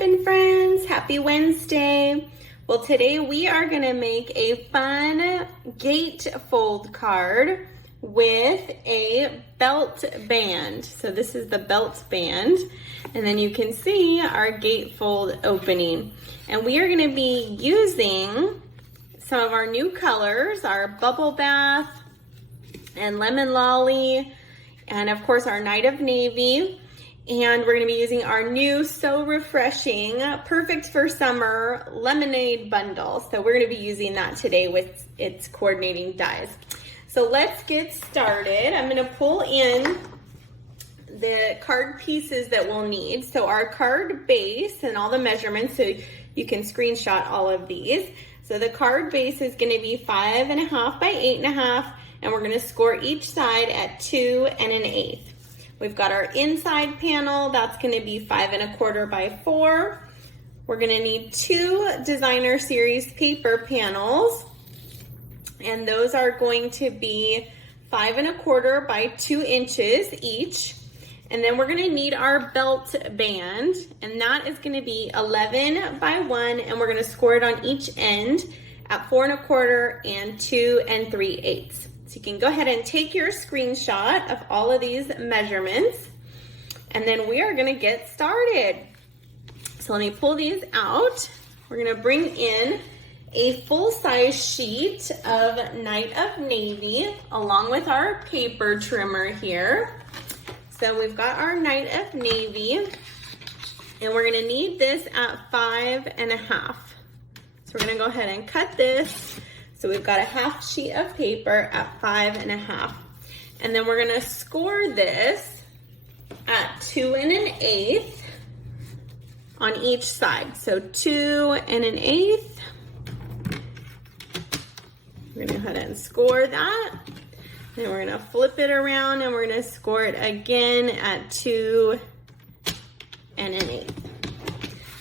Stampin' friends, happy Wednesday. Well, today we are gonna make a fun gatefold card with a belt band. So this is the belt band, and then you can see our gatefold opening. And we are gonna be using some of our new colors, our Bubble Bath and Lemon Lolly, and of course our Night of Navy. And we're gonna be using our new So Refreshing, perfect for summer lemonade bundle. So we're gonna be using that today with its coordinating dies. So let's get started. I'm gonna pull in the card pieces that we'll need. So our card base and all the measurements, so you can screenshot all of these. So the card base is gonna be 5.5 by 8.5, and we're gonna score each side at 2 1/8. We've got our inside panel, that's gonna be 5.25 by 4. We're gonna need 2 designer series paper panels, and those are going to be 5.25 by 2 inches each. And then we're gonna need our belt band, and that is gonna be 11 by 1, and we're gonna score it on each end at 4.25 and 2 3/8. So you can go ahead and take your screenshot of all of these measurements, and then we are gonna get started. So let me pull these out. We're gonna bring in a full-size sheet of Night of Navy along with our paper trimmer here. So we've got our Night of Navy, and we're gonna need this at 5.5. So we're gonna go ahead and cut this. So we've got a half sheet of paper at 5.5. And then we're gonna score this at 2 1/8 on each side. So 2 1/8. We're gonna go ahead and score that. Then we're gonna flip it around and we're gonna score it again at 2 1/8.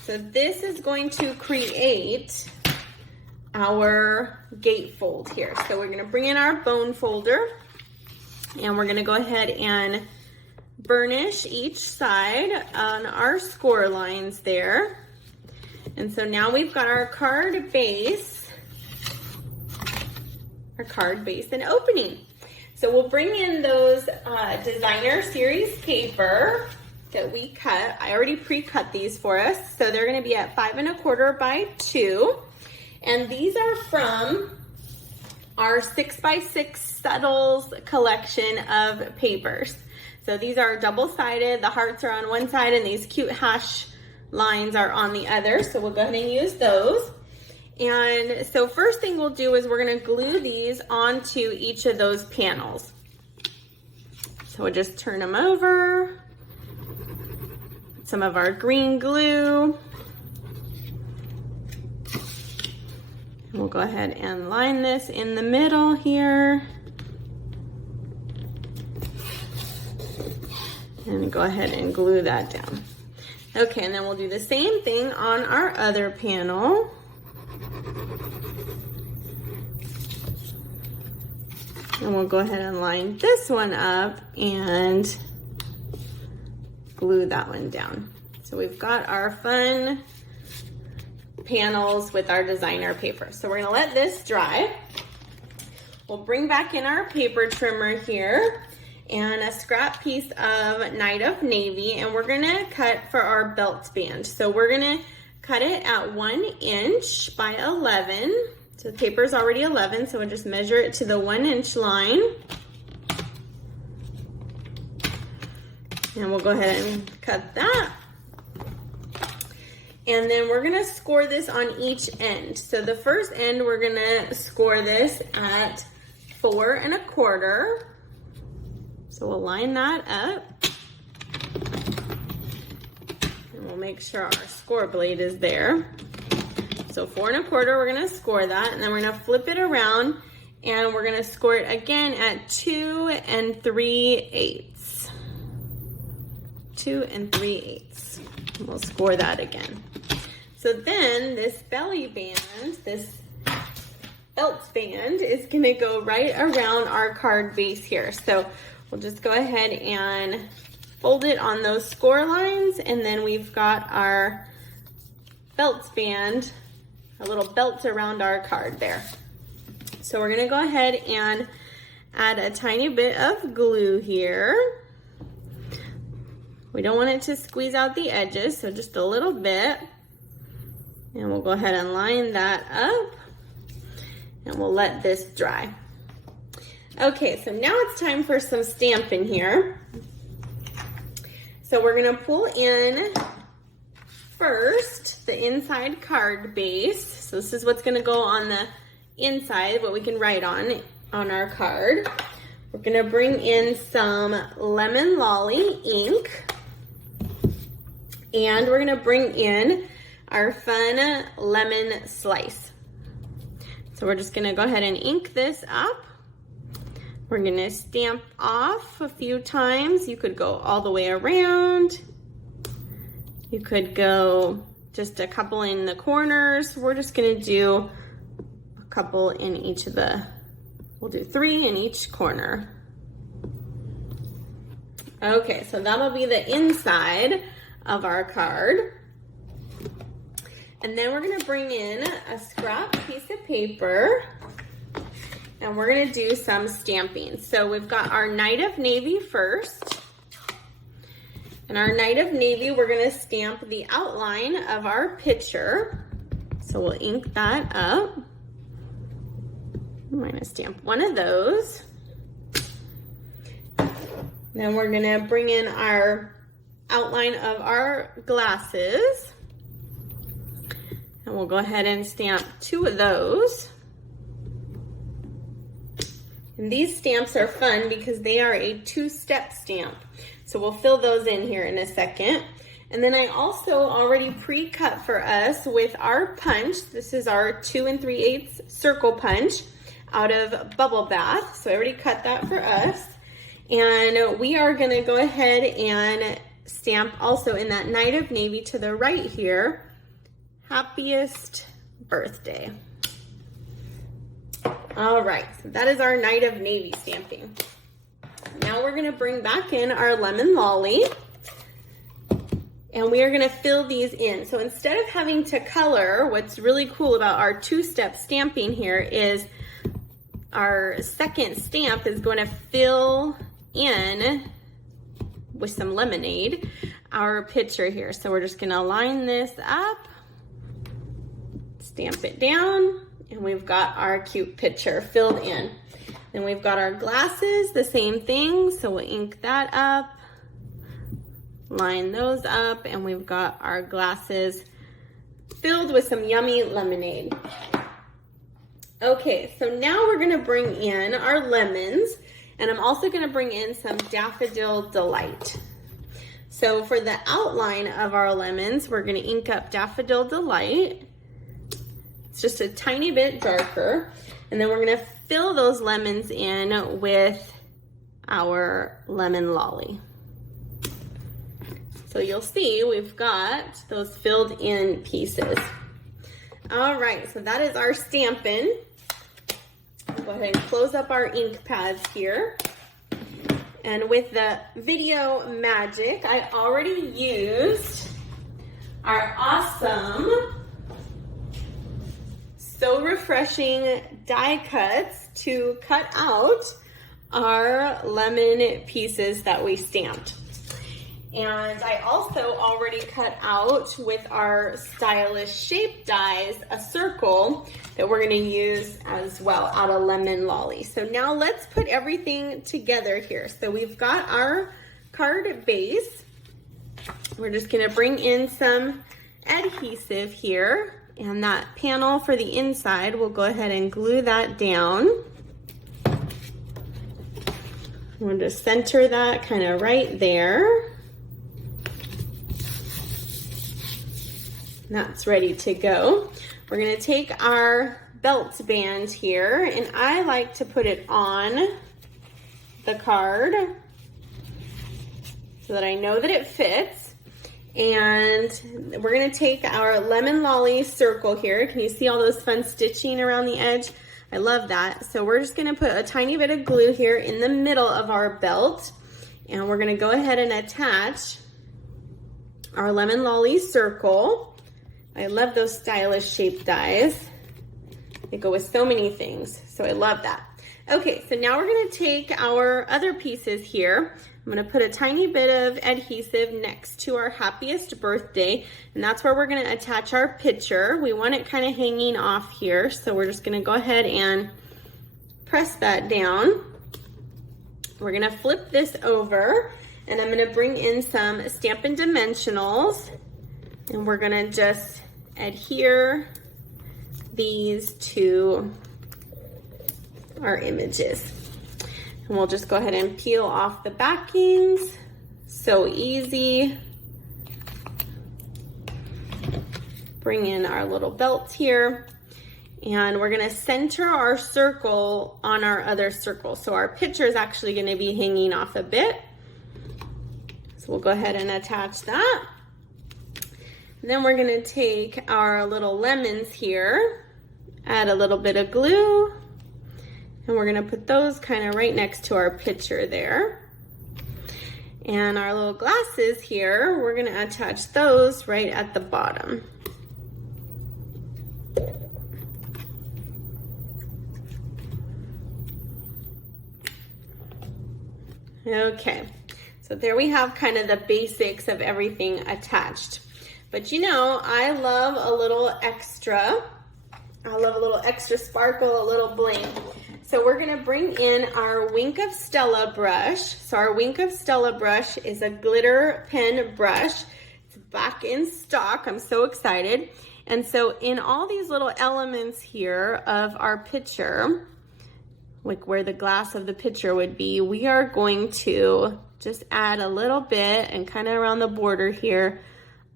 So this is going to create our gatefold here. So we're gonna bring in our bone folder, and we're gonna go ahead and burnish each side on our score lines there. And so now we've got our card base and opening. So we'll bring in those designer series paper that we cut. I already pre-cut these for us. So they're gonna be at 5.25 by 2. And these are from our 6x6 Settles collection of papers. So these are double-sided. The hearts are on one side and these cute hash lines are on the other. So we'll go ahead and use those. And so first thing we'll do is we're gonna glue these onto each of those panels. So we'll just turn them over. Some of our green glue. We'll go ahead and line this in the middle here. And go ahead and glue that down. Okay, and then we'll do the same thing on our other panel. And we'll go ahead and line this one up and glue that one down. So we've got our fun panels with our designer paper. So we're gonna let this dry. We'll bring back in our paper trimmer here and a scrap piece of Night of Navy, and we're gonna cut for our belt band. So we're gonna cut it at 1 inch by 11. So the paper is already 11, so we'll just measure it to the 1 inch line. And we'll go ahead and cut that. And then we're gonna score this on each end. So the first end, we're gonna score this at 4.25. So we'll line that up. And we'll make sure our score blade is there. So 4.25, we're gonna score that, and then we're gonna flip it around, and we're gonna score it again at 2 3/8. 2 3/8. And we'll score that again. So then this belly band, this belt band, is gonna go right around our card base here. So we'll just go ahead and fold it on those score lines, and then we've got our belt band, a little belt around our card there. So we're gonna go ahead and add a tiny bit of glue here. We don't want it to squeeze out the edges, so just a little bit. And we'll go ahead and line that up, and we'll let this dry. Okay, so now it's time for some Stampin' here. So we're gonna pull in first the inside card base. So this is what's gonna go on the inside, what we can write on our card. We're gonna bring in some Lemon Lolly ink, and we're gonna bring in our fun lemon slice. So we're just gonna go ahead and ink this up. We're gonna stamp off a few times. You could go all the way around. You could go just a couple in the corners. We're just gonna do a couple in each of the, we'll do 3 in each corner. Okay, so that'll be the inside of our card. And then we're gonna bring in a scrap piece of paper, and we're gonna do some stamping. So we've got our Night of Navy first. And our Night of Navy, we're gonna stamp the outline of our picture. So we'll ink that up. I'm gonna stamp one of those. Then we're gonna bring in our outline of our glasses. And we'll go ahead and stamp 2 of those. And these stamps are fun because they are a 2-step stamp. So we'll fill those in here in a second. And then I also already pre-cut for us with our punch. This is our 2 3/8 circle punch out of Bubble Bath. So I already cut that for us. And we are gonna go ahead and stamp also in that Night of Navy to the right here, happiest birthday. All right, so that is our Night of Navy stamping. Now we're gonna bring back in our Lemon Lolly, and we are gonna fill these in. So instead of having to color, what's really cool about our 2-step stamping here is our second stamp is going to fill in with some lemonade our picture here. So we're just gonna line this up, stamp it down, and we've got our cute picture filled in. Then we've got our glasses, the same thing. So we'll ink that up, line those up, and we've got our glasses filled with some yummy lemonade. Okay, so now we're gonna bring in our lemons, and I'm also gonna bring in some Daffodil Delight. So for the outline of our lemons, we're gonna ink up Daffodil Delight. It's just a tiny bit darker. And then we're gonna fill those lemons in with our Lemon Lolly. So you'll see we've got those filled in pieces. All right, so that is our Stampin'. Go ahead and close up our ink pads here. And with the video magic, I already used our awesome, so refreshing die cuts to cut out our lemon pieces that we stamped. And I also already cut out with our stylish shape dies a circle that we're gonna use as well out of Lemon Lolly. So now let's put everything together here. So we've got our card base. We're just gonna bring in some adhesive here, and that panel for the inside, we'll go ahead and glue that down. We'll just center that kind of right there. That's ready to go. We're gonna take our belt band here, and I like to put it on the card so that I know that it fits. And we're gonna take our Lemon Lolly circle here. Can you see all those fun stitching around the edge? I love that. So we're just gonna put a tiny bit of glue here in the middle of our belt, and we're gonna go ahead and attach our Lemon Lolly circle. I love those stylish shape dies. They go with so many things, so I love that. Okay, so now we're gonna take our other pieces here. I'm gonna put a tiny bit of adhesive next to our happiest birthday, and that's where we're gonna attach our picture. We want it kind of hanging off here, so we're just gonna go ahead and press that down. We're gonna flip this over, and I'm gonna bring in some Stampin' Dimensionals, and we're gonna just adhere these to our images. And we'll just go ahead and peel off the backings. So easy. Bring in our little belt here. And we're gonna center our circle on our other circle. So our picture is actually gonna be hanging off a bit. So we'll go ahead and attach that. And then we're gonna take our little lemons here, add a little bit of glue, and we're gonna put those kind of right next to our picture there. And our little glasses here, we're gonna attach those right at the bottom. Okay, so there we have kind of the basics of everything attached. But you know, I love a little extra. I love a little extra sparkle, a little bling. So we're gonna bring in our Wink of Stella brush. So our Wink of Stella brush is a glitter pen brush. It's back in stock, I'm so excited. And so in all these little elements here of our picture, like where the glass of the picture would be, we are going to just add a little bit and kind of around the border here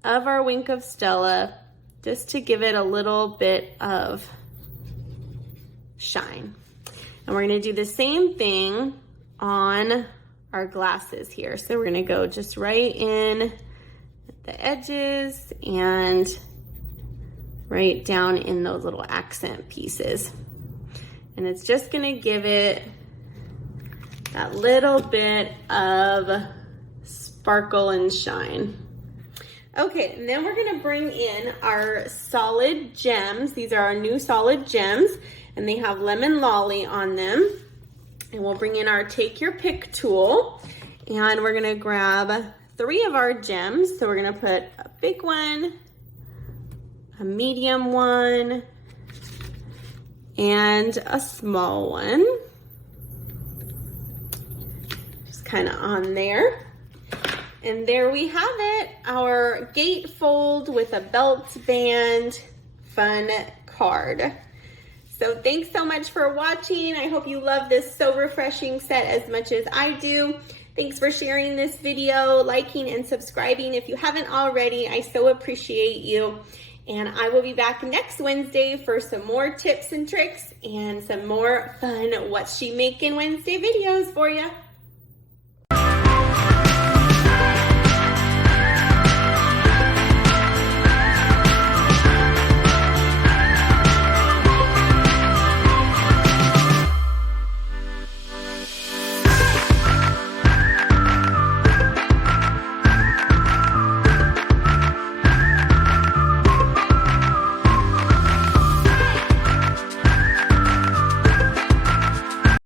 of our Wink of Stella, just to give it a little bit of shine. And we're gonna do the same thing on our glasses here. So we're gonna go just right in the edges and right down in those little accent pieces. And it's just gonna give it that little bit of sparkle and shine. Okay, and then we're gonna bring in our solid gems. These are our new solid gems, and they have lemon lolly on them. And we'll bring in our take your pick tool, and we're gonna grab 3 of our gems. So we're gonna put a big one, a medium one, and a small one. Just kind of on there. And there we have it, our gatefold with a belt band fun card. So thanks so much for watching. I hope you love this so refreshing set as much as I do. Thanks for sharing this video, liking and subscribing if you haven't already. I so appreciate you. And I will be back next Wednesday for some more tips and tricks and some more fun What's She Making Wednesday videos for you.